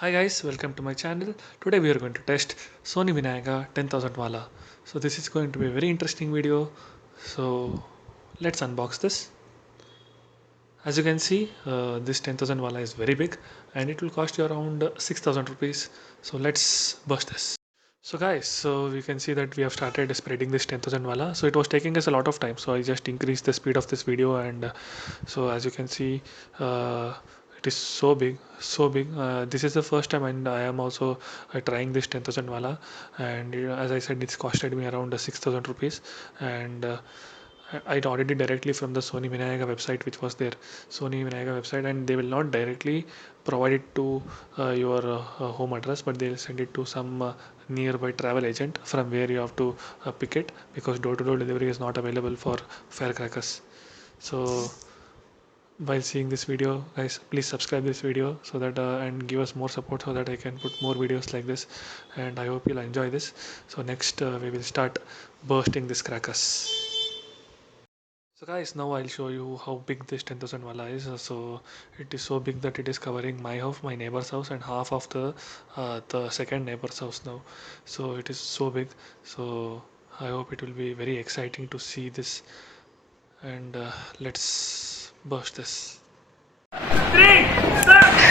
Hi guys, welcome to my channel. Today we are going to test Sony Vinayaka 10,000 Wala. So this is going to be a very interesting video. So let's unbox this. As you can see, this 10,000 Wala is very big and it will cost you around 6,000 rupees. So let's bust this. So guys, so we can see that we have started spreading this 10,000 Wala. So it was taking us a lot of time. So I just increased the speed of this video and so as you can see, it is so big, so big. This is the first time and I am also trying this 10,000 Wala, and as I said, it's costed me around 6,000 rupees, and I ordered it directly from the Sony Vinayaka website, which was their Sony Vinayaka website, and they will not directly provide it to your home address, but they'll send it to some nearby travel agent from where you have to pick it, because door-to-door delivery is not available for firecrackers. So while seeing this video, guys, please subscribe this video so that and give us more support so that I can put more videos like this, and I hope you'll enjoy this. So next we will start bursting this crackers. So guys, now I'll show you how big this 10,000 wala is. So it is so big that it is covering my house, my neighbor's house, and half of the second neighbor's house now. So it is so big. So I hope it will be very exciting to see this, and let's burst this. Three, start!